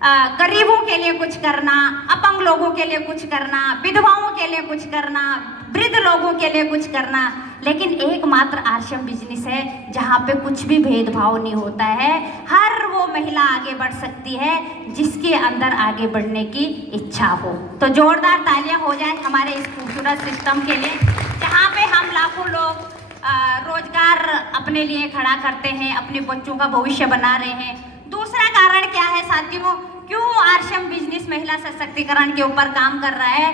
गरीबों के लिए कुछ करना, अपंग लोगों के लिए कुछ करना, विधवाओं के लिए कुछ करना, वृद्ध लोगों के लिए कुछ करना। लेकिन एकमात्र आश्रम बिजनेस है जहाँ पे कुछ भी भेदभाव नहीं होता है। हर वो महिला आगे बढ़ सकती है जिसके अंदर आगे बढ़ने की इच्छा हो। तो जोरदार तालियां हो जाए हमारे इस खूबसूरत सिस्टम के लिए, जहाँ पे हम लाखों लोग रोजगार अपने लिए खड़ा करते हैं, अपने बच्चों का भविष्य बना रहे हैं। दूसरा कारण क्या है साथियों, क्यों आश्रम बिजनेस महिला सशक्तिकरण के ऊपर काम कर रहा है?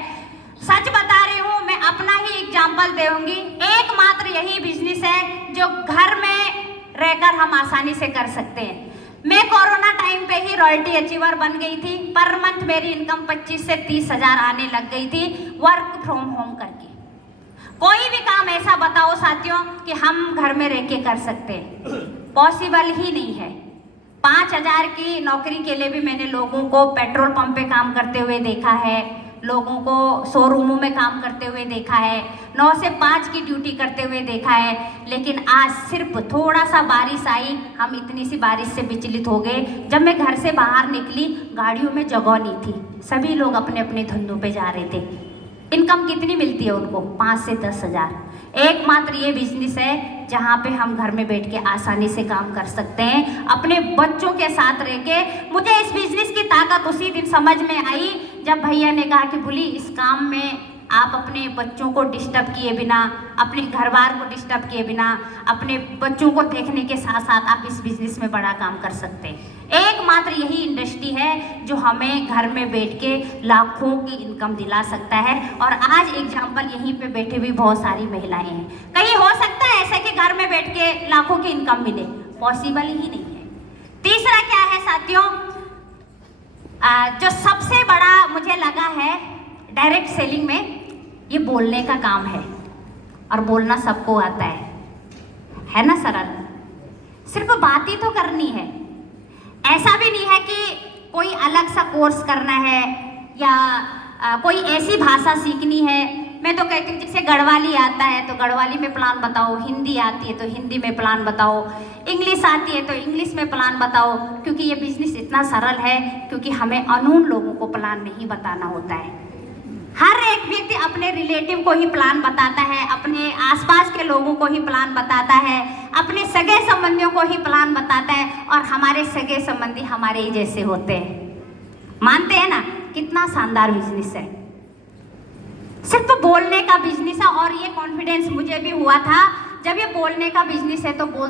सच बता रही हूँ, मैं अपना ही एग्जाम्पल दूंगी। एकमात्र यही बिजनेस है जो घर में रहकर हम आसानी से कर सकते हैं। मैं कोरोना टाइम पे ही रॉयल्टी अचीवर बन गई थी। पर मंथ मेरी इनकम 25 से 30 हजार आने लग गई थी वर्क फ्रॉम होम करके। कोई भी काम ऐसा बताओ साथियों कि हम घर में रह के कर सकते हैं, पॉसिबल ही नहीं है। 5,000 की नौकरी के लिए भी मैंने लोगों को पेट्रोल पंप पे काम करते हुए देखा है, लोगों को शोरूमों में काम करते हुए देखा है, 9 से 5 की ड्यूटी करते हुए देखा है। लेकिन आज सिर्फ थोड़ा सा बारिश आई, हम इतनी सी बारिश से विचलित हो गए। जब मैं घर से बाहर निकली, गाड़ियों में जगह नहीं थी, सभी लोग अपने अपने धंधों पे जा रहे थे। इनकम कितनी मिलती है उनको? 5 से 10 हजार। एकमात्र ये बिजनेस है जहाँ पे हम घर में बैठ के आसानी से काम कर सकते हैं, अपने बच्चों के साथ रह के। मुझे इस बिजनेस की ताकत उसी दिन समझ में आई जब भैया ने कहा कि बोली इस काम में आप अपने बच्चों को डिस्टर्ब किए बिना, अपने घर बार को डिस्टर्ब किए बिना, अपने बच्चों को देखने के साथ साथ आप इस बिजनेस में बड़ा काम कर सकते हैं। एकमात्र यही इंडस्ट्री है जो हमें घर में बैठ के लाखों की इनकम दिला सकता है। और आज एग्जाम्पल यहीं पे बैठे हुई बहुत सारी महिलाएं हैं। कहीं हो सकता है ऐसा कि घर में बैठ के लाखों की इनकम मिले? पॉसिबल ही नहीं है। तीसरा क्या है साथियों, जो सबसे बड़ा मुझे लगा है डायरेक्ट सेलिंग में, ये बोलने का काम है। और बोलना सबको आता है ना सरल? सिर्फ बात ही तो करनी है। ऐसा भी नहीं है कि कोई अलग सा कोर्स करना है या कोई ऐसी भाषा सीखनी है। मैं तो कहती हूँ जैसे गढ़वाली आता है तो गढ़वाली में प्लान बताओ, हिंदी आती है तो हिंदी में प्लान बताओ, इंग्लिश आती है तो इंग्लिश में प्लान बताओ। क्योंकि ये बिजनेस इतना सरल है, क्योंकि हमें अनून लोगों को प्लान नहीं बताना होता है। हर एक व्यक्ति अपने रिलेटिव को ही प्लान बताता है, अपने आसपास के लोगों को ही प्लान बताता है, अपने सगे संबंधियों को ही प्लान बताता है। और हमारे सगे संबंधी हमारे ही जैसे होते हैं। मानते हैं ना? कितना शानदार बिजनेस है। सिर्फ बोलने का बिजनेस है। और ये कॉन्फिडेंस मुझे भी हुआ था जब ये बोलने का बिजनेस है तो बोल